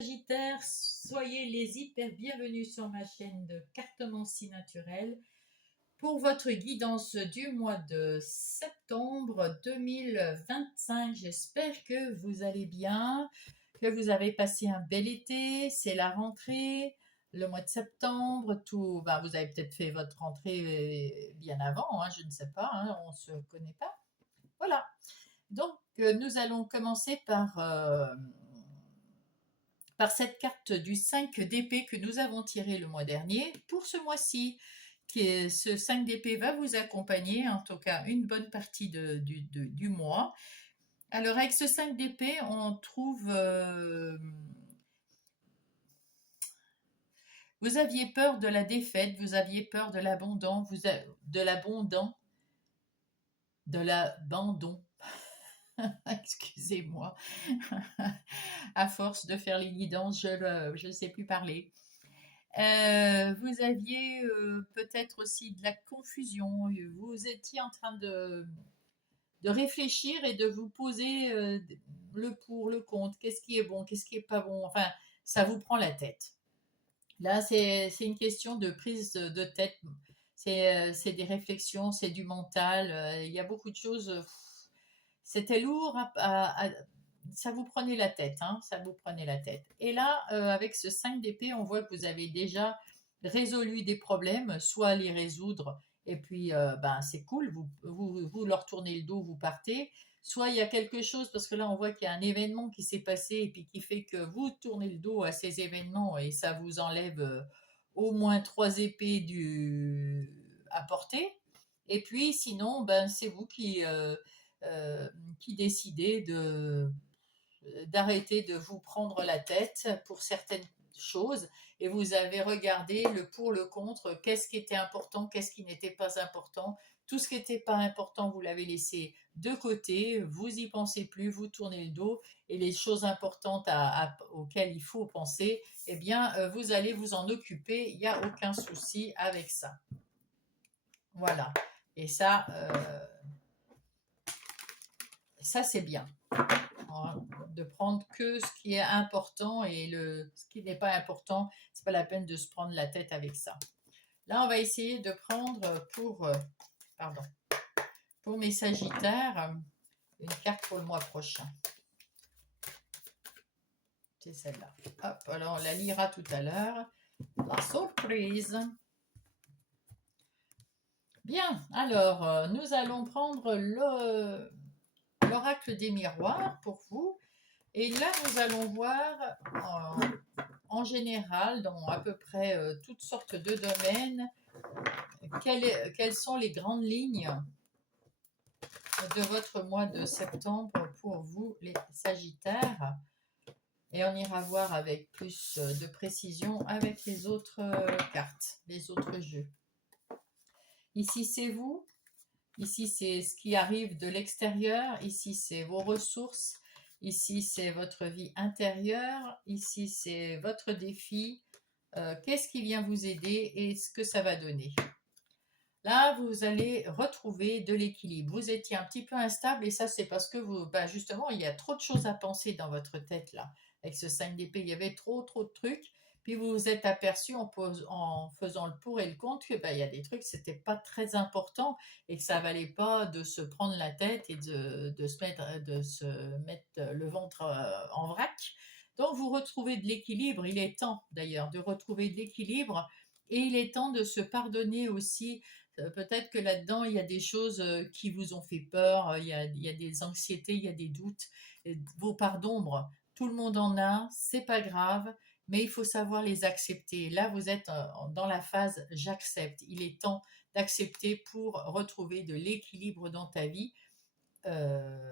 Sagittaire, soyez les hyper bienvenus sur ma chaîne de cartomancie naturelle pour votre guidance du mois de septembre 2025. J'espère que vous allez bien, que vous avez passé un bel été. C'est la rentrée, le mois de septembre. Vous avez peut-être fait votre rentrée bien avant, hein, je ne sais pas, hein, on ne se connaît pas. Voilà. Donc, nous allons commencer par cette carte du 5 d'épée que nous avons tiré le mois dernier. Pour ce mois-ci, ce 5 d'épée va vous accompagner, en tout cas une bonne partie du mois. Alors avec ce 5 d'épée, on trouve... vous aviez peur de la défaite, vous aviez peur de l'abandon, de l'abandon. Excusez-moi. À force de faire les guidances, je ne sais plus parler. Vous aviez peut-être aussi de la confusion. Vous étiez en train de réfléchir et de vous poser le pour, le contre. Qu'est-ce qui est bon, qu'est-ce qui est pas bon. Enfin, ça vous prend la tête. Là, c'est une question de prise de tête. C'est des réflexions, c'est du mental. Il y a beaucoup de choses. C'était lourd ça vous prenait la tête, hein, ça vous prenait la tête. Et là, avec ce 5 d'épée, on voit que vous avez déjà résolu des problèmes, soit les résoudre, et puis c'est cool, vous leur tournez le dos, vous partez, soit il y a quelque chose, parce que là on voit qu'il y a un événement qui s'est passé, et puis qui fait que vous tournez le dos à ces événements, et ça vous enlève au moins 3 épées à porter. Et puis sinon, c'est vous qui décidez d'arrêter de vous prendre la tête pour certaines choses et vous avez regardé le pour, le contre, qu'est-ce qui était important, qu'est-ce qui n'était pas important. Tout ce qui n'était pas important, vous l'avez laissé de côté, vous y pensez plus, vous tournez le dos et les choses importantes auxquelles il faut penser, eh bien, vous allez vous en occuper, il n'y a aucun souci avec ça. Voilà. Et ça c'est bien. De prendre que ce qui est important et ce qui n'est pas important, c'est pas la peine de se prendre la tête avec ça. Là, on va essayer de prendre pour mes Sagittaires une carte pour le mois prochain. C'est celle-là. Hop, alors on la lira tout à l'heure. La surprise. Bien, alors nous allons prendre l'oracle des miroirs pour vous. Et là, nous allons voir en général, dans à peu près toutes sortes de domaines, quelles sont les grandes lignes de votre mois de septembre pour vous, les Sagittaires. Et on ira voir avec plus de précision avec les autres cartes, les autres jeux. Ici, c'est vous. Ici, c'est ce qui arrive de l'extérieur. Ici, c'est vos ressources. Ici, c'est votre vie intérieure. Ici, c'est votre défi. Qu'est-ce qui vient vous aider et ce que ça va donner. Là, vous allez retrouver de l'équilibre. Vous étiez un petit peu instable et ça, c'est parce que justement, il y a trop de choses à penser dans votre tête là. Avec ce 5 d'épée, il y avait trop de trucs. Puis vous vous êtes aperçu en faisant le pour et le contre que il y a des trucs, c'était pas très important et que ça valait pas de se prendre la tête et de se mettre le ventre en vrac. Donc vous retrouvez de l'équilibre. Il est temps d'ailleurs de retrouver de l'équilibre et il est temps de se pardonner aussi. Peut-être que là-dedans, il y a des choses qui vous ont fait peur, il y a des anxiétés, il y a des doutes. Vos parts d'ombre, tout le monde en a, c'est pas grave, mais il faut savoir les accepter. Là, vous êtes dans la phase j'accepte. Il est temps d'accepter pour retrouver de l'équilibre dans ta vie,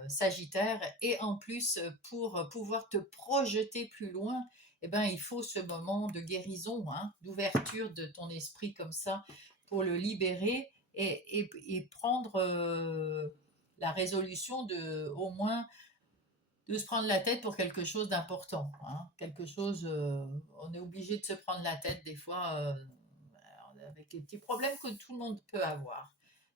Sagittaire, et en plus pour pouvoir te projeter plus loin. Il faut ce moment de guérison, hein, d'ouverture de ton esprit comme ça pour le libérer et prendre la résolution au moins de se prendre la tête pour quelque chose d'important, hein. Quelque chose, on est obligé de se prendre la tête des fois avec les petits problèmes que tout le monde peut avoir.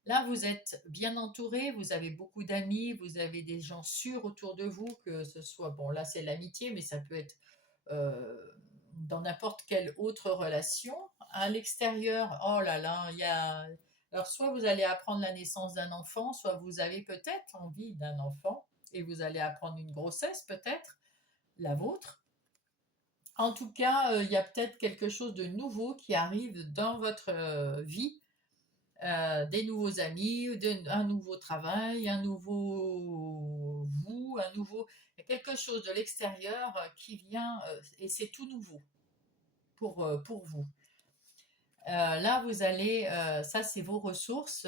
Là, vous êtes bien entouré, vous avez beaucoup d'amis, vous avez des gens sûrs autour de vous, que ce soit, bon là c'est l'amitié, mais ça peut être dans n'importe quelle autre relation. À l'extérieur, oh là là, il y a... Alors, soit vous allez apprendre la naissance d'un enfant, soit vous avez peut-être envie d'un enfant et vous allez apprendre une grossesse, peut-être, la vôtre. En tout cas, il y a peut-être quelque chose de nouveau qui arrive dans votre vie, des nouveaux amis, un nouveau travail, un nouveau vous, un nouveau... Il y a quelque chose de l'extérieur qui vient et c'est tout nouveau pour vous. Là, vous allez, ça c'est vos ressources.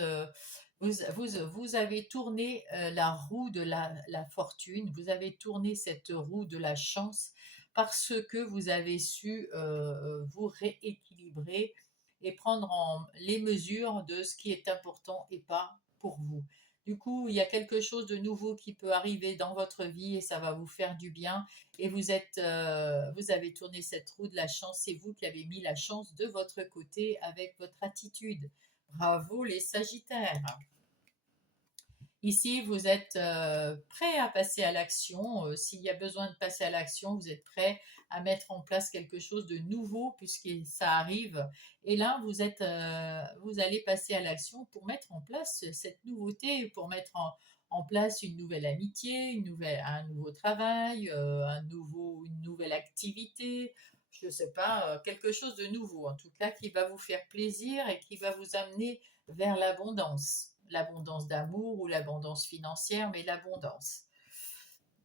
Vous avez tourné la roue de la fortune, vous avez tourné cette roue de la chance parce que vous avez su vous rééquilibrer et prendre les mesures de ce qui est important et pas pour vous. Du coup, il y a quelque chose de nouveau qui peut arriver dans votre vie et ça va vous faire du bien. Et vous avez tourné cette roue de la chance. C'est vous qui avez mis la chance de votre côté avec votre attitude. Bravo les Sagittaires. Ici, vous êtes prêt à passer à l'action. S'il y a besoin de passer à l'action, vous êtes prêt à mettre en place quelque chose de nouveau puisque ça arrive. Et là, vous allez passer à l'action pour mettre en place cette nouveauté, pour mettre en place une nouvelle amitié, un nouveau travail, une nouvelle activité. Je ne sais pas, quelque chose de nouveau en tout cas qui va vous faire plaisir et qui va vous amener vers l'abondance. L'abondance d'amour ou l'abondance financière, mais l'abondance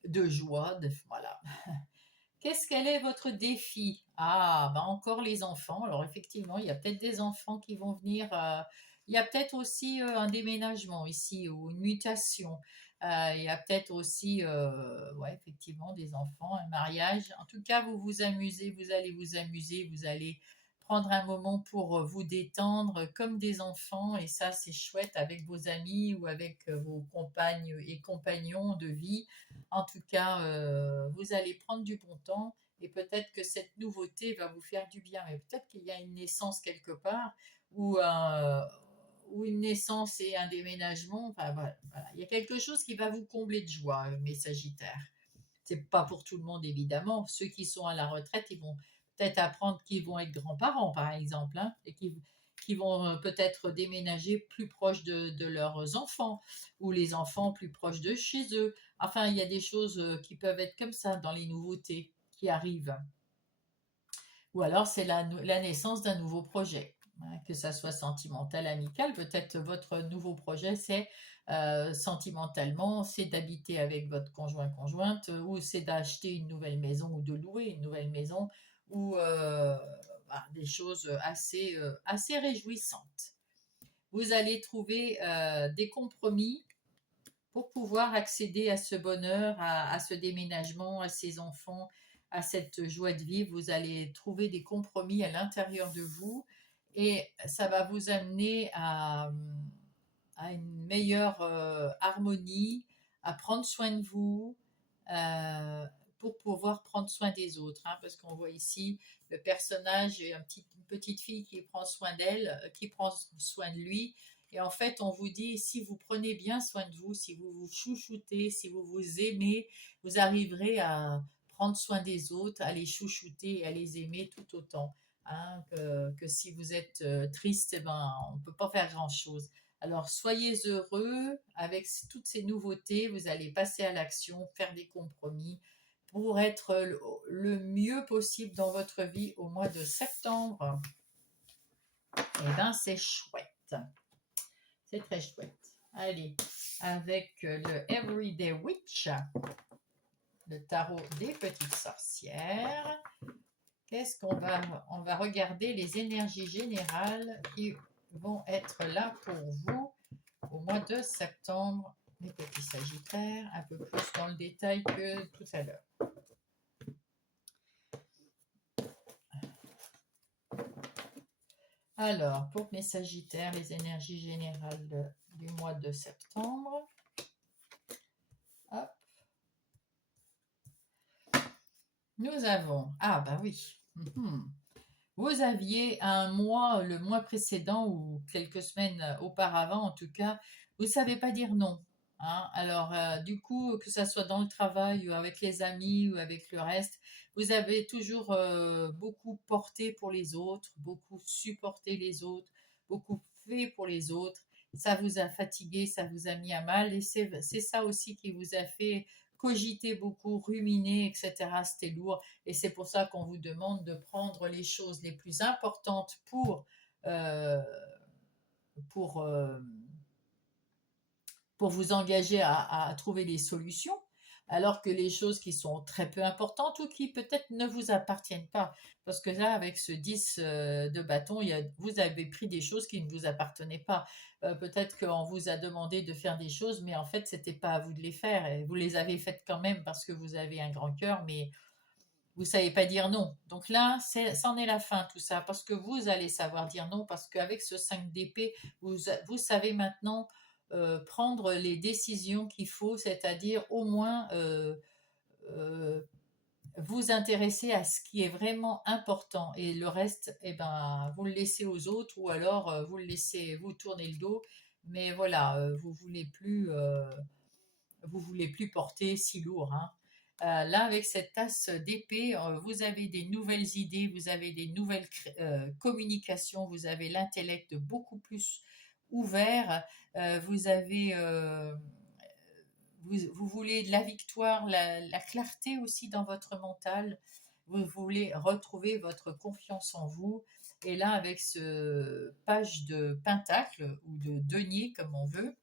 de joie, voilà. Quel est votre défi? Ah, ben encore les enfants. Alors effectivement, il y a peut-être des enfants qui vont venir. Il y a peut-être aussi un déménagement ici ou une mutation. Il y a peut-être aussi, ouais, effectivement, des enfants, un mariage. En tout cas, vous vous amusez, vous allez vous amuser, vous allez prendre un moment pour vous détendre comme des enfants. Et ça, c'est chouette avec vos amis ou avec vos compagnes et compagnons de vie. En tout cas, vous allez prendre du bon temps et peut-être que cette nouveauté va vous faire du bien. Mais peut-être qu'il y a une naissance quelque part ou une naissance et un déménagement. Enfin, voilà. Il y a quelque chose qui va vous combler de joie, mes Sagittaires. C'est pas pour tout le monde, évidemment. Ceux qui sont à la retraite, ils vont peut-être apprendre qu'ils vont être grands-parents, par exemple, hein, et qui vont peut-être déménager plus proche de leurs enfants, ou les enfants plus proches de chez eux. Enfin, il y a des choses qui peuvent être comme ça dans les nouveautés qui arrivent. Ou alors, c'est la naissance d'un nouveau projet, hein, que ça soit sentimental, amical. Peut-être votre nouveau projet, c'est sentimentalement, c'est d'habiter avec votre conjointe, ou c'est d'acheter une nouvelle maison, ou de louer une nouvelle maison, ou des choses assez réjouissantes. Vous allez trouver des compromis pour pouvoir accéder à ce bonheur, à ce déménagement, à ces enfants, à cette joie de vivre. Vous allez trouver des compromis à l'intérieur de vous et ça va vous amener à une meilleure harmonie, à prendre soin de vous, euh, pour pouvoir prendre soin des autres. Hein, parce qu'on voit ici le personnage, une petite fille qui prend soin d'elle, qui prend soin de lui. Et en fait, on vous dit, si vous prenez bien soin de vous, si vous vous chouchoutez, si vous vous aimez, vous arriverez à prendre soin des autres, à les chouchouter et à les aimer tout autant. Hein, que si vous êtes triste, eh ben, on ne peut pas faire grand-chose. Alors, soyez heureux avec toutes ces nouveautés. Vous allez passer à l'action, faire des compromis pour être le mieux possible dans votre vie au mois de septembre. Eh bien, c'est chouette. C'est très chouette. Allez, avec le Everyday Witch, le tarot des petites sorcières, on va regarder les énergies générales qui vont être là pour vous au mois de septembre, les petits Sagittaires, un peu plus dans le détail que tout à l'heure. Alors, pour mes Sagittaires, les énergies générales du mois de septembre. Hop. Nous avons, ah bah oui, vous aviez un mois, le mois précédent ou quelques semaines auparavant en tout cas, vous ne savez pas dire non. Hein. Alors du coup, que ça soit dans le travail ou avec les amis ou avec le reste, Vous avez toujours beaucoup porté pour les autres, beaucoup supporté les autres, beaucoup fait pour les autres. Ça vous a fatigué, ça vous a mis à mal et c'est ça aussi qui vous a fait cogiter beaucoup, ruminer, etc. C'était lourd et c'est pour ça qu'on vous demande de prendre les choses les plus importantes euh, pour, euh, pour vous engager à trouver des solutions, alors que les choses qui sont très peu importantes ou qui peut-être ne vous appartiennent pas. Parce que là, avec ce 10 de bâton, vous avez pris des choses qui ne vous appartenaient pas. Peut-être qu'on vous a demandé de faire des choses, mais en fait, c'était pas à vous de les faire. Et vous les avez faites quand même parce que vous avez un grand cœur, mais vous savez pas dire non. Donc là, c'en est la fin tout ça, parce que vous allez savoir dire non, parce qu'avec ce 5 d'épée, vous savez maintenant prendre les décisions qu'il faut, c'est-à-dire au moins euh, vous intéresser à ce qui est vraiment important et le reste, eh ben, vous le laissez aux autres ou alors vous le laissez, vous tournez le dos. Mais voilà, vous voulez plus porter si lourd, hein. Là, avec cette tasse d'épée, vous avez des nouvelles idées, vous avez des nouvelles communications, vous avez l'intellect beaucoup plus ouvert, vous avez, vous voulez de la victoire, la clarté aussi dans votre mental, vous voulez retrouver votre confiance en vous. Et là, avec ce page de pentacle ou de denier, comme on veut,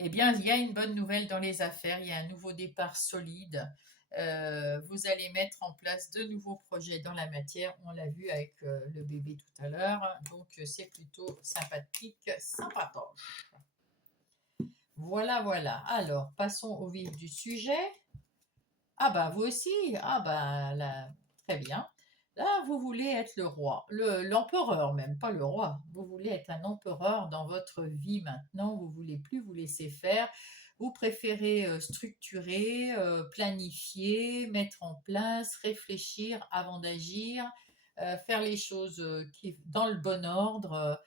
eh bien, il y a une bonne nouvelle dans les affaires, il y a un nouveau départ solide. Vous allez mettre en place de nouveaux projets dans la matière, on l'a vu avec le bébé tout à l'heure, donc c'est plutôt sympathique, sympatoche. Voilà, voilà. Alors, passons au vif du sujet. Ah bah vous aussi, ah bah là, très bien. Là, vous voulez être le roi, l'empereur même, pas le roi. Vous voulez être un empereur dans votre vie maintenant. Vous voulez plus vous laisser faire. Vous préférez structurer, planifier, mettre en place, réfléchir avant d'agir, faire les choses dans le bon ordre.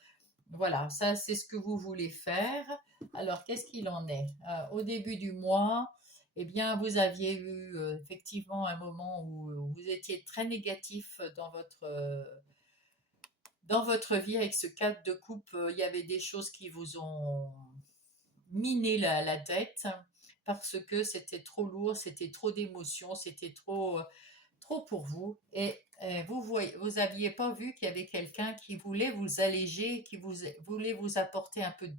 Voilà, ça c'est ce que vous voulez faire. Alors, qu'est-ce qu'il en est? Au début du mois, eh bien, vous aviez eu effectivement un moment où vous étiez très négatif dans votre vie avec ce cadre de coupe. Il y avait des choses qui vous ont miné la tête parce que c'était trop lourd, c'était trop d'émotions, c'était trop pour vous. Et vous aviez pas vu qu'il y avait quelqu'un qui voulait vous alléger, qui voulait vous apporter un peu de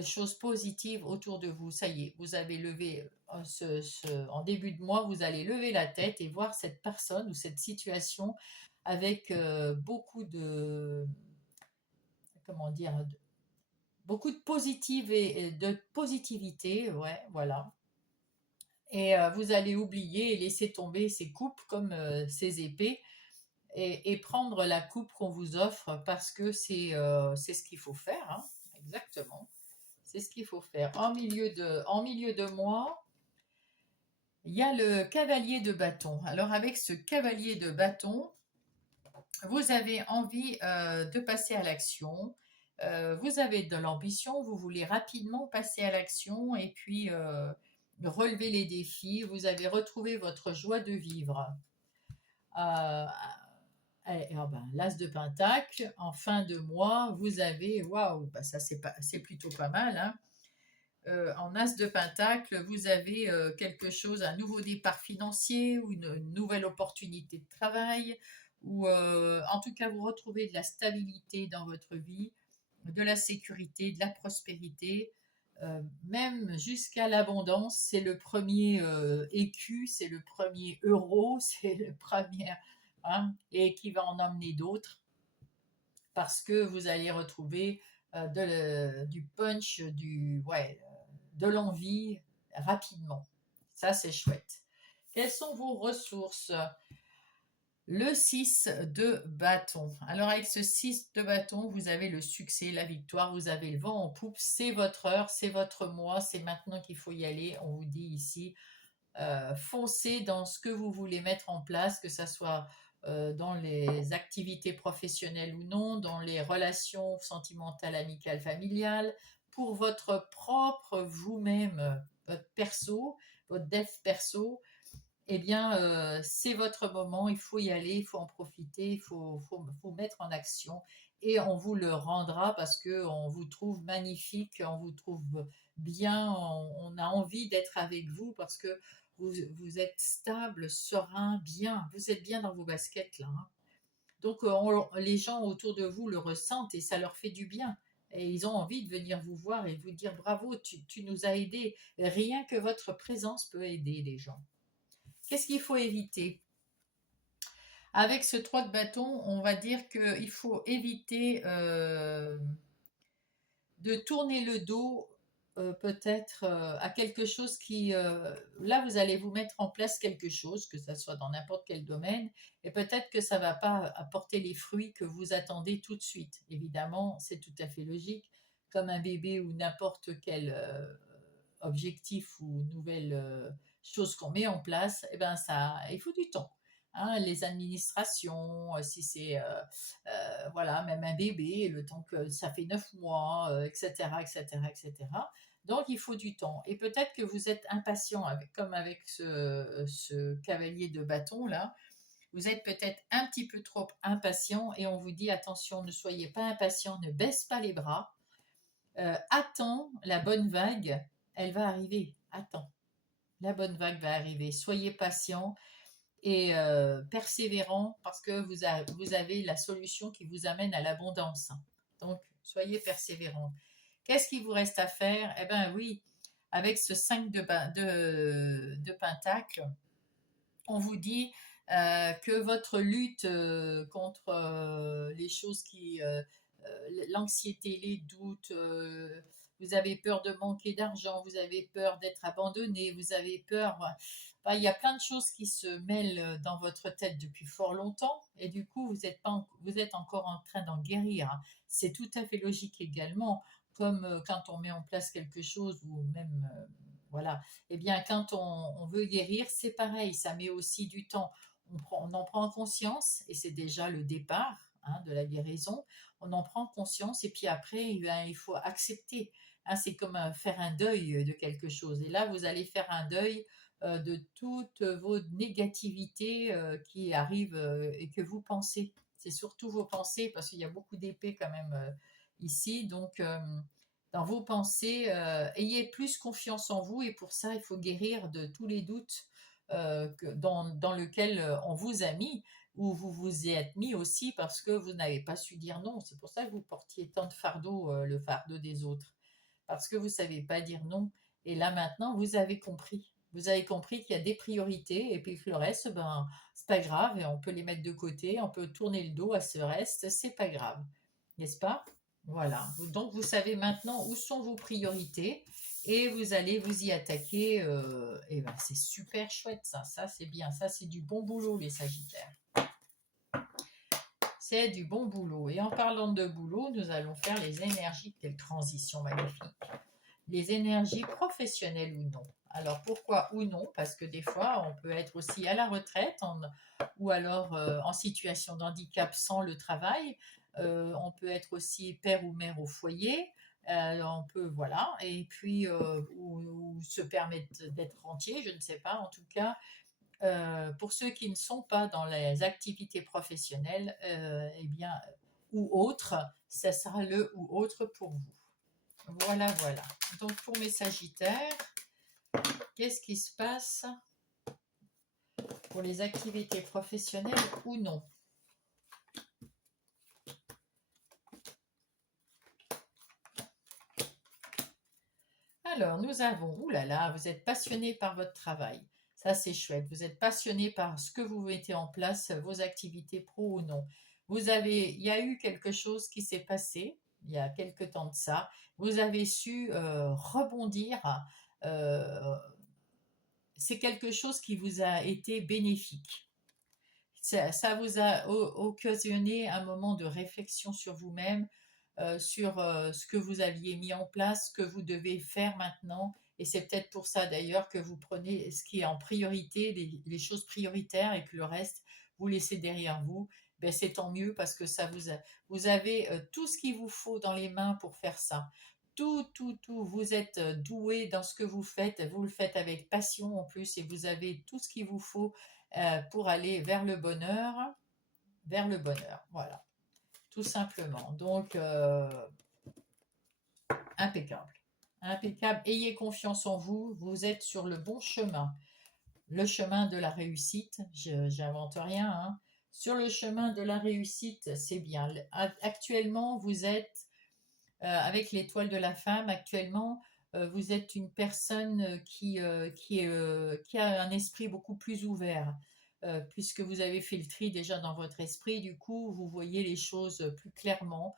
choses positives autour de vous. Ça y est, vous avez levé, en début de mois, vous allez lever la tête et voir cette personne ou cette situation avec beaucoup comment dire, beaucoup de positive et de positivité, ouais, voilà. Et vous allez oublier et laisser tomber ces coupes comme ces épées et prendre la coupe qu'on vous offre parce que c'est ce qu'il faut faire, hein. Exactement. C'est ce qu'il faut faire. En milieu de mois, il y a le cavalier de bâton. Alors avec ce cavalier de bâton, vous avez envie de passer à l'action. Vous avez de l'ambition, vous voulez rapidement passer à l'action et puis relever les défis. Vous avez retrouvé votre joie de vivre. Euh, l'as de Pentacle, en fin de mois, vous avez, waouh, bah ça c'est plutôt pas mal, hein. En as de Pentacle, vous avez quelque chose, un nouveau départ financier ou une nouvelle opportunité de travail, ou en tout cas vous retrouvez de la stabilité dans votre vie, de la sécurité, de la prospérité, même jusqu'à l'abondance. C'est le premier écu, c'est le premier euro, c'est le premier, hein, et qui va en emmener d'autres parce que vous allez retrouver du punch, ouais, de l'envie rapidement. Ça, c'est chouette. Quelles sont vos ressources? Le 6 de bâton. Alors avec ce 6 de bâton, vous avez le succès, la victoire, vous avez le vent en poupe, c'est votre heure, c'est votre mois, c'est maintenant qu'il faut y aller. On vous dit ici, foncez dans ce que vous voulez mettre en place, que ce soit dans les activités professionnelles ou non, dans les relations sentimentales, amicales, familiales, pour votre propre vous-même, votre perso, votre dev perso. eh bien, c'est votre moment, il faut y aller, il faut en profiter, faut mettre en action et on vous le rendra parce qu'on vous trouve magnifique, on vous trouve bien, on a envie d'être avec vous parce que vous êtes stable, serein, bien, vous êtes bien dans vos baskets là, hein. Donc, les gens autour de vous le ressentent et ça leur fait du bien. Et ils ont envie de venir vous voir et vous dire bravo, tu nous as aidés. Rien que votre présence peut aider les gens. Qu'est-ce qu'il faut éviter? Avec ce 3 de bâton, on va dire qu'il faut éviter de tourner le dos peut-être à quelque chose qui... là, vous allez vous mettre en place quelque chose, que ça soit dans n'importe quel domaine, et peut-être que ça ne va pas apporter les fruits que vous attendez tout de suite. Évidemment, c'est tout à fait logique, comme un bébé ou n'importe quel objectif ou nouvelle chose qu'on met en place, eh ben ça, il faut du temps. Hein, les administrations, si c'est voilà, même un bébé, le temps que ça fait 9 mois, etc., etc., etc. Donc il faut du temps. Et peut-être que vous êtes impatient, comme avec ce cavalier de bâton là, vous êtes peut-être un petit peu trop impatient et on vous dit attention, ne soyez pas impatient, ne baisse pas les bras. Attends la bonne vague, elle va arriver. Attends, la bonne vague va arriver. Soyez patient et persévérant parce que vous avez la solution qui vous amène à l'abondance. Donc, soyez persévérant. Qu'est-ce qu'il vous reste à faire? Eh bien oui, avec ce 5 de Pentacle, on vous dit que votre lutte contre les choses l'anxiété, les doutes, vous avez peur de manquer d'argent, vous avez peur d'être abandonné, vous avez peur. Enfin, il y a plein de choses qui se mêlent dans votre tête depuis fort longtemps et du coup, vous êtes encore en train d'en guérir. C'est tout à fait logique également, comme quand on met en place quelque chose ou même. Voilà. Eh bien, quand on veut guérir, c'est pareil, ça met aussi du temps. On en prend conscience et c'est déjà le départ hein, de la guérison. On en prend conscience et puis après, eh bien, il faut accepter. Hein, c'est comme faire un deuil de quelque chose. Et là, vous allez faire un deuil de toutes vos négativités qui arrivent et que vous pensez. C'est surtout vos pensées parce qu'il y a beaucoup d'épées quand même ici. Donc, dans vos pensées, ayez plus confiance en vous et pour ça, il faut guérir de tous les doutes dans lequel on vous a mis ou vous vous y êtes mis aussi parce que vous n'avez pas su dire non. C'est pour ça que vous portiez tant de fardeau, le fardeau des autres, parce que vous ne savez pas dire non. Et là maintenant, vous avez compris. Vous avez compris qu'il y a des priorités et puis que le reste, ben, c'est pas grave et on peut les mettre de côté, on peut tourner le dos à ce reste, c'est pas grave, n'est-ce pas? Voilà. Donc vous savez maintenant où sont vos priorités et vous allez vous y attaquer. Et ben c'est super chouette ça. Ça c'est bien. Ça c'est du bon boulot les Sagittaires. C'est du bon boulot. Et en parlant de boulot, nous allons faire les énergies. Quelle transition magnifique. Les énergies professionnelles ou non. Alors pourquoi ou non? Parce que des fois, on peut être aussi à la retraite ou alors en situation de handicap sans le travail. On peut être aussi père ou mère au foyer. On peut, voilà, et puis, ou se permettre d'être rentier, je ne sais pas. En tout cas, pour ceux qui ne sont pas dans les activités professionnelles, eh bien, ou autres, ça sera le ou autre pour vous. Voilà, voilà. Donc pour mes Sagittaires, qu'est-ce qui se passe pour les activités professionnelles ou non? Alors, nous avons, oulala, vous êtes passionné par votre travail. Ça, c'est chouette. Vous êtes passionné par ce que vous mettez en place, vos activités pro ou non. Il y a eu quelque chose qui s'est passé il y a quelque temps de ça. Vous avez su rebondir. euh, c'est quelque chose qui vous a été bénéfique. Ça vous a occasionné un moment de réflexion sur vous-même, sur ce que vous aviez mis en place, ce que vous devez faire maintenant. Et c'est peut-être pour ça d'ailleurs que vous prenez ce qui est en priorité, les choses prioritaires et que le reste, vous laissez derrière vous. Ben, c'est tant mieux parce que vous avez tout ce qu'il vous faut dans les mains pour faire ça. tout. Vous êtes doué dans ce que vous le faites avec passion en plus et vous avez tout ce qu'il vous faut pour aller vers le bonheur, voilà, tout simplement. Donc, impeccable, impeccable. Ayez confiance en vous, vous êtes sur le bon chemin. Le chemin de la réussite, j'invente rien, hein. Sur le chemin de la réussite, c'est bien. Actuellement, vous êtes avec l'étoile de la femme, actuellement, vous êtes une personne qui a un esprit beaucoup plus ouvert, puisque vous avez fait le tri déjà dans votre esprit, du coup, vous voyez les choses plus clairement,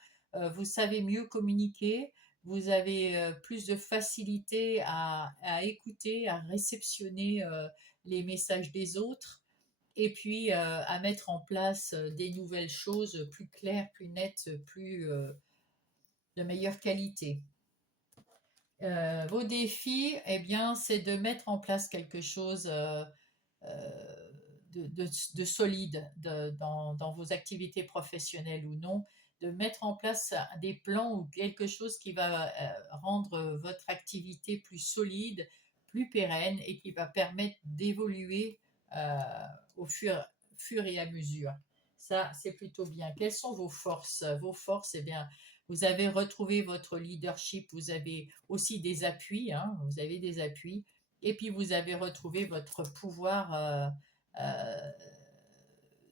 vous savez mieux communiquer, vous avez plus de facilité à écouter, à réceptionner les messages des autres, et puis à mettre en place des nouvelles choses plus claires, plus nettes, plus de meilleure qualité. Vos défis, eh bien, c'est de mettre en place quelque chose de solide dans vos activités professionnelles ou non, de mettre en place des plans ou quelque chose qui va rendre votre activité plus solide, plus pérenne et qui va permettre d'évoluer euh, au fur et à mesure. Ça, c'est plutôt bien. Quelles sont vos forces? Vos forces, eh bien, vous avez retrouvé votre leadership, vous avez aussi des appuis, hein, vous avez des appuis, et puis vous avez retrouvé votre pouvoir euh,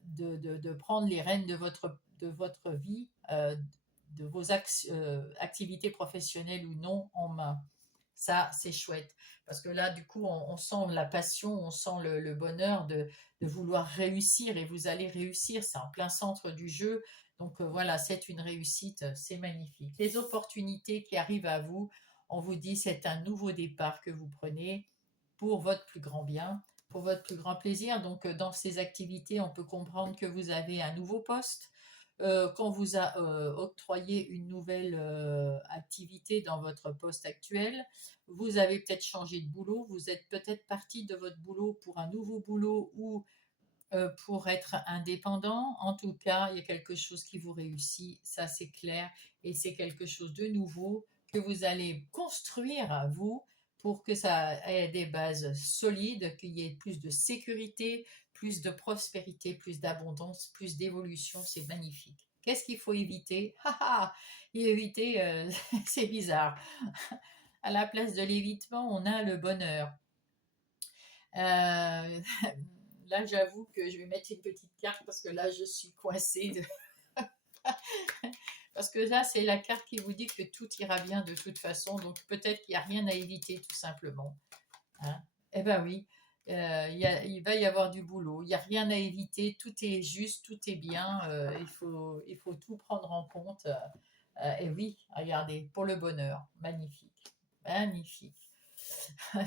de prendre les rênes de votre vie, de vos activités professionnelles ou non en main. Ça, c'est chouette. Parce que là, du coup, on sent la passion, on sent le bonheur de vouloir réussir et vous allez réussir. C'est en plein centre du jeu. Donc voilà, c'est une réussite, c'est magnifique. Les opportunités qui arrivent à vous, on vous dit c'est un nouveau départ que vous prenez pour votre plus grand bien, pour votre plus grand plaisir. Donc dans ces activités, on peut comprendre que vous avez un nouveau poste, qu'on vous a octroyé une nouvelle activité dans votre poste actuel. Vous avez peut-être changé de boulot, vous êtes peut-être parti de votre boulot pour un nouveau boulot ou pour être indépendant. En tout cas, il y a quelque chose qui vous réussit, ça c'est clair, et c'est quelque chose de nouveau que vous allez construire, vous, pour que ça ait des bases solides, qu'il y ait plus de sécurité, plus de prospérité, plus d'abondance, plus d'évolution. C'est magnifique. Qu'est-ce qu'il faut éviter? Éviter, c'est bizarre. À la place de l'évitement, on a le bonheur. Euh, Là, j'avoue que je vais mettre une petite carte parce que là, je suis coincée. Parce que là, c'est la carte qui vous dit que tout ira bien de toute façon. Donc, peut-être qu'il n'y a rien à éviter, tout simplement. Hein. Eh bien oui, il va y avoir du boulot. Il n'y a rien à éviter. Tout est juste, tout est bien. Il faut tout prendre en compte. Et oui, regardez, pour le bonheur. Magnifique. Magnifique.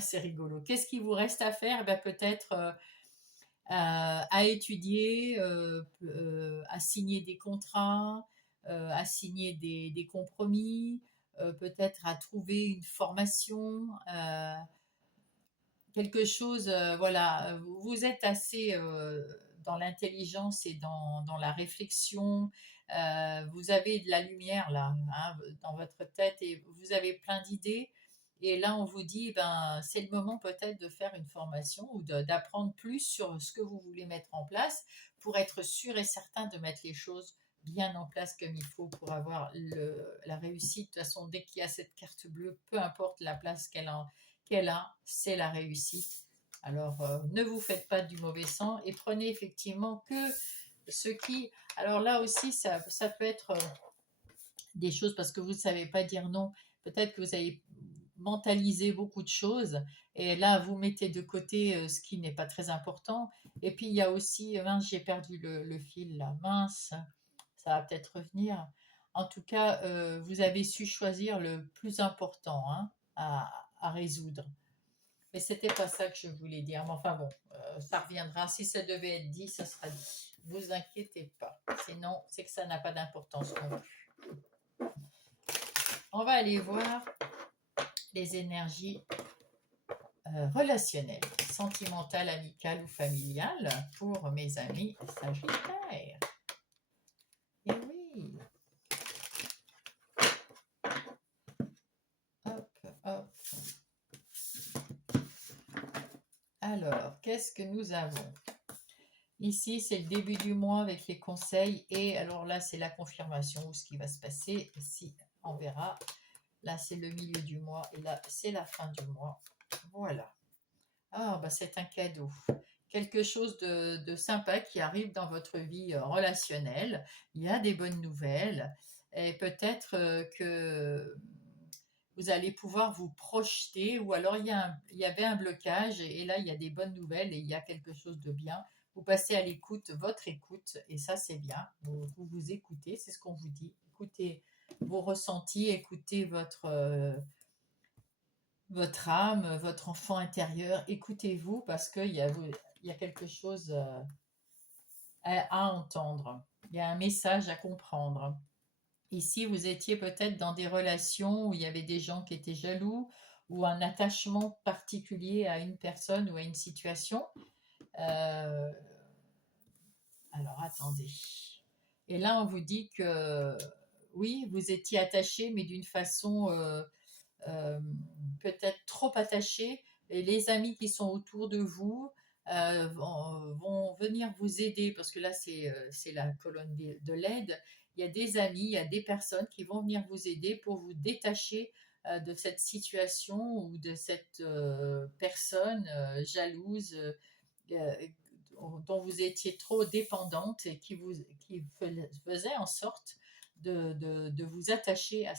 C'est rigolo. Qu'est-ce qui vous reste à faire? Eh bien, peut-être à étudier, à signer des contrats, à signer des compromis, peut-être à trouver une formation, quelque chose, voilà, vous êtes assez dans l'intelligence et dans la réflexion, vous avez de la lumière là, hein, dans votre tête et vous avez plein d'idées. Et là, on vous dit, ben, c'est le moment peut-être de faire une formation ou d'apprendre plus sur ce que vous voulez mettre en place pour être sûr et certain de mettre les choses bien en place comme il faut pour avoir la réussite. De toute façon, dès qu'il y a cette carte bleue, peu importe la place qu'elle a, c'est la réussite. Alors, ne vous faites pas du mauvais sang et prenez effectivement que ce qui... Alors là aussi, ça peut être des choses parce que vous ne savez pas dire non. Peut-être que vous avez mentalisé beaucoup de choses et là, vous mettez de côté ce qui n'est pas très important. Et puis, il y a aussi, mince, j'ai perdu le fil là, mince, ça va peut-être revenir. En tout cas, vous avez su choisir le plus important, hein, à résoudre. Mais c'était pas ça que je voulais dire. Mais enfin bon, ça reviendra. Si ça devait être dit, ça sera dit. Vous inquiétez pas. Sinon, c'est que ça n'a pas d'importance non plus. On va aller voir les énergies relationnelles, sentimentales, amicales ou familiales pour mes amis Sagittaires. Et oui. qu'est-ce que nous avons? Ici, c'est le début du mois avec les conseils. Et alors là, c'est la confirmation ou ce qui va se passer. Ici, on verra. Là, c'est le milieu du mois. Et là, c'est la fin du mois. Voilà. Ah, bah c'est un cadeau. Quelque chose de sympa qui arrive dans votre vie relationnelle. Il y a des bonnes nouvelles. Et peut-être que vous allez pouvoir vous projeter. Ou alors, il y avait un blocage. Et là, il y a des bonnes nouvelles et il y a quelque chose de bien. Vous passez à l'écoute, votre écoute. Et ça, c'est bien. Vous écoutez, c'est ce qu'on vous dit. Écoutez vos ressentis, écoutez votre âme, votre enfant intérieur, écoutez-vous parce qu'il y a quelque chose à entendre, il y a un message à comprendre. Ici, vous étiez peut-être dans des relations où il y avait des gens qui étaient jaloux ou un attachement particulier à une personne ou à une situation. Euh, alors, attendez. Et là, on vous dit que oui, vous étiez attaché, mais d'une façon euh, peut-être trop attachés, et les amis qui sont autour de vous vont venir vous aider, parce que là c'est la colonne de l'aide. Il y a des amis, il y a des personnes qui vont venir vous aider pour vous détacher de cette situation ou de cette personne jalouse dont vous étiez trop dépendante et qui faisait en sorte de vous attacher à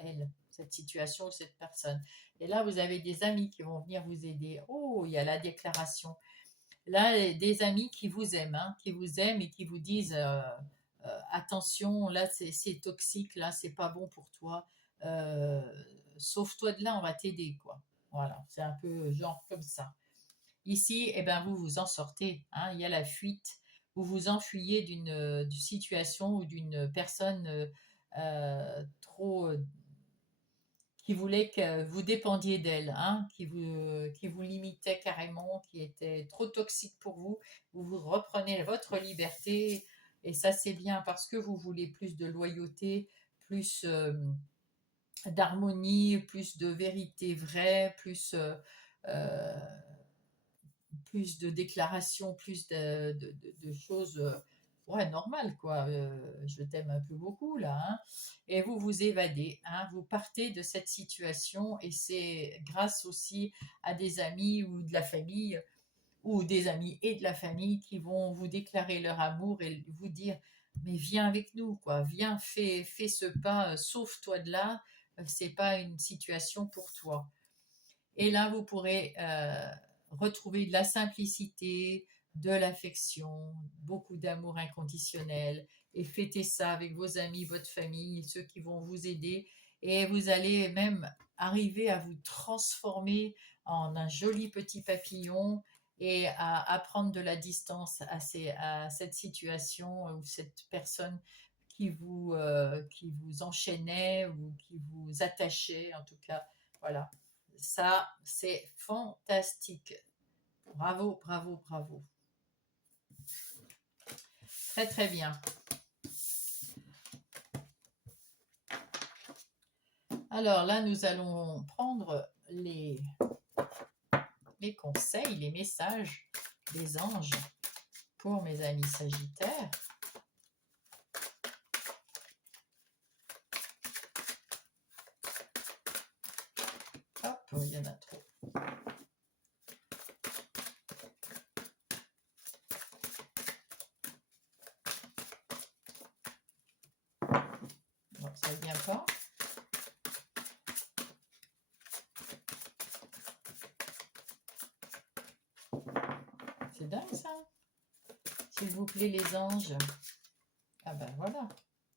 elle, cette situation ou cette personne. Et là, vous avez des amis qui vont venir vous aider. Oh, il y a la déclaration. Là, des amis qui vous aiment, hein, qui vous aiment et qui vous disent attention, là c'est toxique, là c'est pas bon pour toi. Euh, Sauve-toi de là, on va t'aider, quoi. Voilà, c'est un peu genre comme ça. Ici, eh ben, vous vous en sortez, hein, il y a la fuite. Vous vous enfuyez d'une situation ou d'une personne trop qui voulait que vous dépendiez d'elle, hein, qui vous limitait carrément, qui était trop toxique pour vous. Vous reprenez votre liberté et ça c'est bien parce que vous voulez plus de loyauté, plus d'harmonie, plus de vérité vraie, euh, plus de déclarations, plus de choses ouais, normales, quoi. Je t'aime un peu beaucoup, là. Hein. Et vous vous évadez, hein, vous partez de cette situation et c'est grâce aussi à des amis ou de la famille ou des amis et de la famille qui vont vous déclarer leur amour et vous dire mais viens avec nous, quoi. Viens, fais ce pas, sauve-toi de là, c'est pas une situation pour toi. Et là, vous pourrez retrouver de la simplicité, de l'affection, beaucoup d'amour inconditionnel et fêter ça avec vos amis, votre famille, ceux qui vont vous aider. Et vous allez même arriver à vous transformer en un joli petit papillon et à prendre de la distance à cette situation ou cette personne qui vous enchaînait ou qui vous attachait, en tout cas. Voilà. Ça, c'est fantastique. Bravo, bravo, bravo. Très, très bien. Alors là, nous allons prendre les conseils, les messages des anges pour mes amis sagittaires. Hop, il y en a trop. Bon, ça ne vient pas. C'est dingue ça. S'il vous plaît les anges. Ah ben voilà.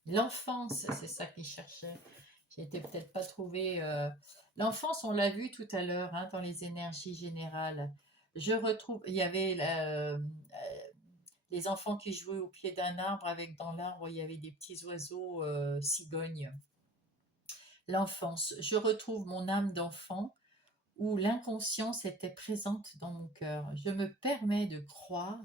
L'enfance, c'est ça qu'ils cherchaient. J'ai été peut-être pas trouvé. L'enfance, on l'a vu tout à l'heure hein, dans les énergies générales. Je retrouve, il y avait les enfants qui jouaient au pied d'un arbre avec dans l'arbre il y avait des petits oiseaux cigognes. L'enfance, je retrouve mon âme d'enfant où l'inconscience était présente dans mon cœur. Je me permets de croire,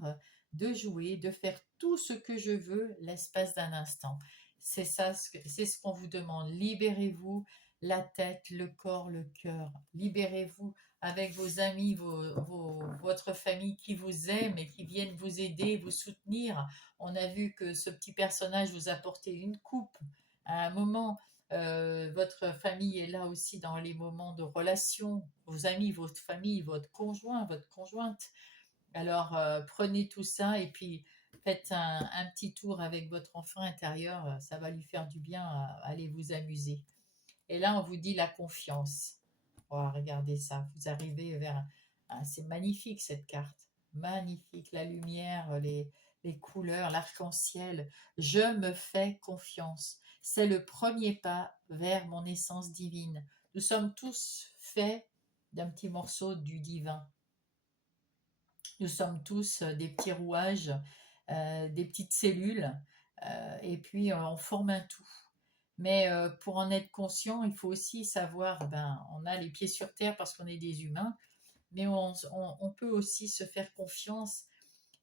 de jouer, de faire tout ce que je veux l'espace d'un instant. C'est ça, c'est ce qu'on vous demande. Libérez-vous la tête, le corps, le cœur. Libérez-vous avec vos amis, votre famille qui vous aime et qui viennent vous aider, vous soutenir. On a vu que ce petit personnage vous a porté une coupe à un moment. Votre famille est là aussi dans les moments de relation, vos amis, votre famille, votre conjoint, votre conjointe. Alors prenez tout ça et puis faites un petit tour avec votre enfant intérieur, ça va lui faire du bien à aller vous amuser. Et là, on vous dit la confiance. Oh, regardez ça, vous arrivez vers... c'est magnifique cette carte, magnifique, la lumière, les couleurs, l'arc-en-ciel. Je me fais confiance. C'est le premier pas vers mon essence divine. Nous sommes tous faits d'un petit morceau du divin. Nous sommes tous des petits rouages, des petites cellules, et puis on forme un tout. Mais pour en être conscient, il faut aussi savoir, on a les pieds sur terre parce qu'on est des humains, mais on peut aussi se faire confiance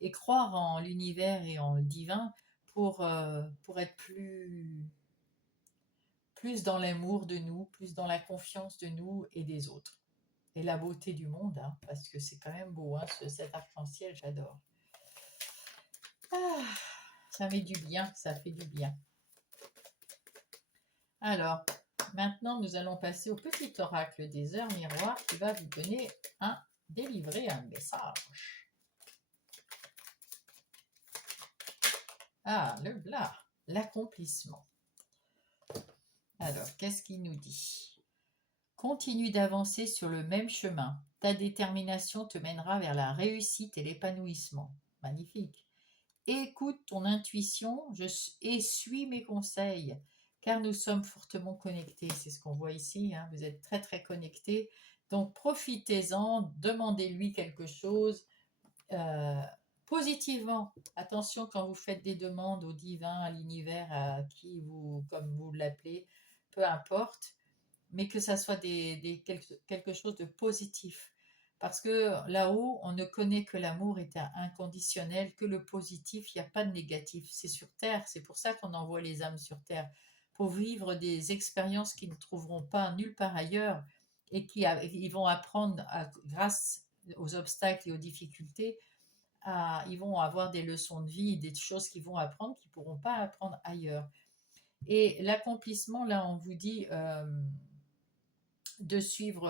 et croire en l'univers et en le divin pour être plus dans l'amour de nous, plus dans la confiance de nous et des autres. Et la beauté du monde, hein, parce que c'est quand même beau, hein, cet arc-en-ciel, j'adore. Ah, ça met du bien, ça fait du bien. Alors, maintenant, nous allons passer au petit oracle des heures miroirs qui va vous délivrer un message. Ah, là, l'accomplissement. Alors, qu'est-ce qu'il nous dit? Continue d'avancer sur le même chemin. Ta détermination te mènera vers la réussite et l'épanouissement. Magnifique. Écoute ton intuition et suis mes conseils, car nous sommes fortement connectés. C'est ce qu'on voit ici, hein. Vous êtes très très connectés. Donc profitez-en, demandez-lui quelque chose positivement. Attention quand vous faites des demandes au divin, à l'univers, à qui vous, comme vous l'appelez, peu importe, mais que ça soit quelque chose de positif. Parce que là-haut, on ne connaît que l'amour est inconditionnel, que le positif, il n'y a pas de négatif. C'est sur Terre, c'est pour ça qu'on envoie les âmes sur Terre, pour vivre des expériences qu'ils ne trouveront pas nulle part ailleurs et ils vont apprendre, grâce aux obstacles et aux difficultés, ils vont avoir des leçons de vie, des choses qu'ils vont apprendre qu'ils ne pourront pas apprendre ailleurs. Et l'accomplissement, là, on vous dit... de suivre,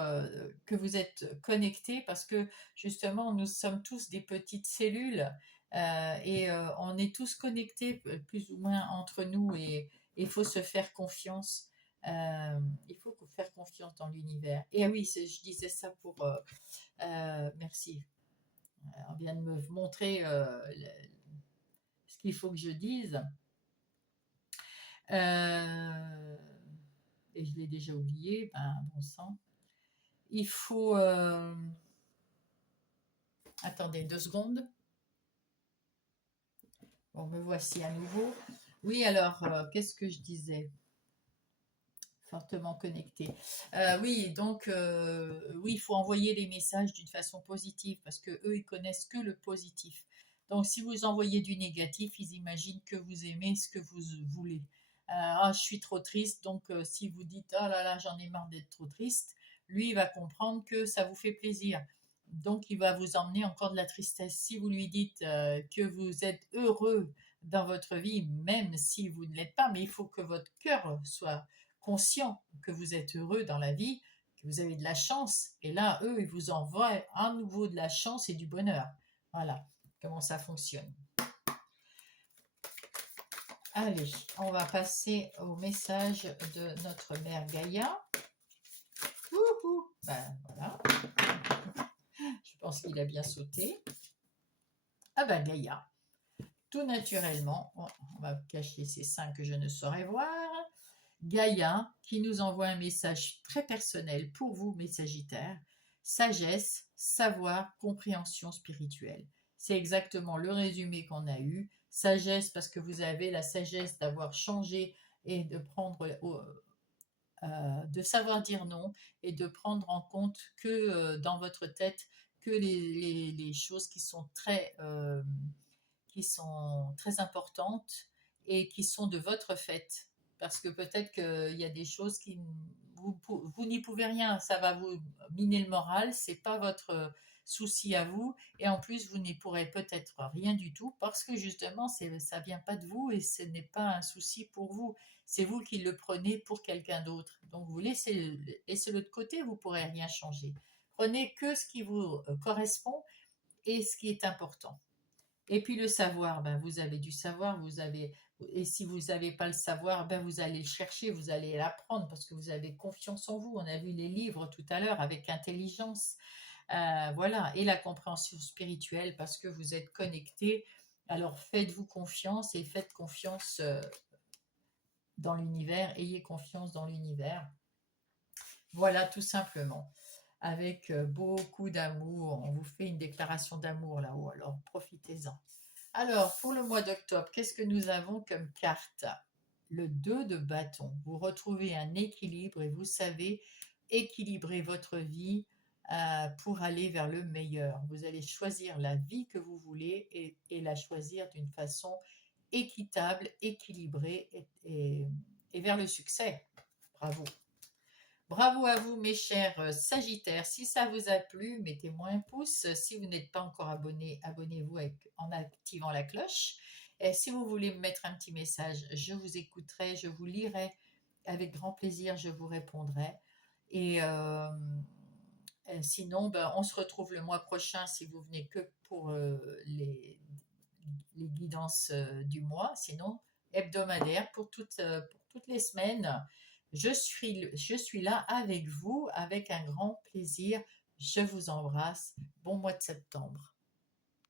que vous êtes connectés parce que justement nous sommes tous des petites cellules et on est tous connectés plus ou moins entre nous et il faut se faire confiance. Il faut faire confiance dans l'univers. Et oui, je disais ça pour... merci. On vient de me montrer ce qu'il faut que je dise. Et je l'ai déjà oublié, bon sang. Il faut... Attendez 2 secondes. Bon, me voici à nouveau. Oui, alors, qu'est-ce que je disais? Fortement connecté. Oui, donc, oui, il faut envoyer les messages d'une façon positive parce que eux, ils connaissent que le positif. Donc, si vous envoyez du négatif, ils imaginent que vous aimez ce que vous voulez. Je suis trop triste, donc si vous dites ah là là, j'en ai marre d'être trop triste, lui, il va comprendre que ça vous fait plaisir. Donc, il va vous emmener encore de la tristesse. Si vous lui dites que vous êtes heureux dans votre vie, même si vous ne l'êtes pas, mais il faut que votre cœur soit conscient que vous êtes heureux dans la vie, que vous avez de la chance. Et là, eux, ils vous envoient à nouveau de la chance et du bonheur. Voilà comment ça fonctionne. Allez, on va passer au message de notre mère Gaïa. Voilà. Je pense qu'il a bien sauté. Ah Gaïa. Tout naturellement, on va cacher ces seins que je ne saurais voir. Gaïa qui nous envoie un message très personnel pour vous, mes Sagittaires. Sagesse, savoir, compréhension spirituelle. C'est exactement le résumé qu'on a eu. Sagesse parce que vous avez la sagesse d'avoir changé et de prendre, de savoir dire non et de prendre en compte que dans votre tête que les choses qui sont très importantes et qui sont de votre fait. parce que peut-être qu'il y a des choses qui vous n'y pouvez rien, ça va vous miner le moral, c'est pas votre souci à vous, et en plus vous n'y pourrez peut-être rien du tout parce que justement ça vient pas de vous et ce n'est pas un souci pour vous, c'est vous qui le prenez pour quelqu'un d'autre. Donc vous laissez-le de côté, vous pourrez rien changer. Prenez que ce qui vous correspond et ce qui est important. Et puis le savoir, ben, vous avez du savoir, et si vous n'avez pas le savoir, ben, vous allez le chercher, vous allez l'apprendre parce que vous avez confiance en vous. On a vu les livres tout à l'heure avec intelligence, voilà, et la compréhension spirituelle parce que vous êtes connecté. Alors faites-vous confiance et faites confiance dans l'univers, ayez confiance dans l'univers. Voilà, tout simplement. Avec beaucoup d'amour, on vous fait une déclaration d'amour là-haut, alors profitez-en. Alors, pour le mois d'octobre, qu'est-ce que nous avons comme carte? Le 2 de bâton. Vous retrouvez un équilibre et vous savez équilibrer votre vie pour aller vers le meilleur. Vous allez choisir la vie que vous voulez et la choisir d'une façon équitable, équilibrée et vers le succès. Bravo. Bravo à vous, mes chers Sagittaires. Si ça vous a plu, mettez-moi un pouce. Si vous n'êtes pas encore abonné, abonnez-vous en activant la cloche. Et si vous voulez me mettre un petit message, je vous écouterai, je vous lirai avec grand plaisir, je vous répondrai. Et sinon, ben, on se retrouve le mois prochain si vous venez que pour les guidances du mois. Sinon, hebdomadaire pour toutes les semaines. Je suis là avec vous avec un grand plaisir. Je vous embrasse. Bon mois de septembre.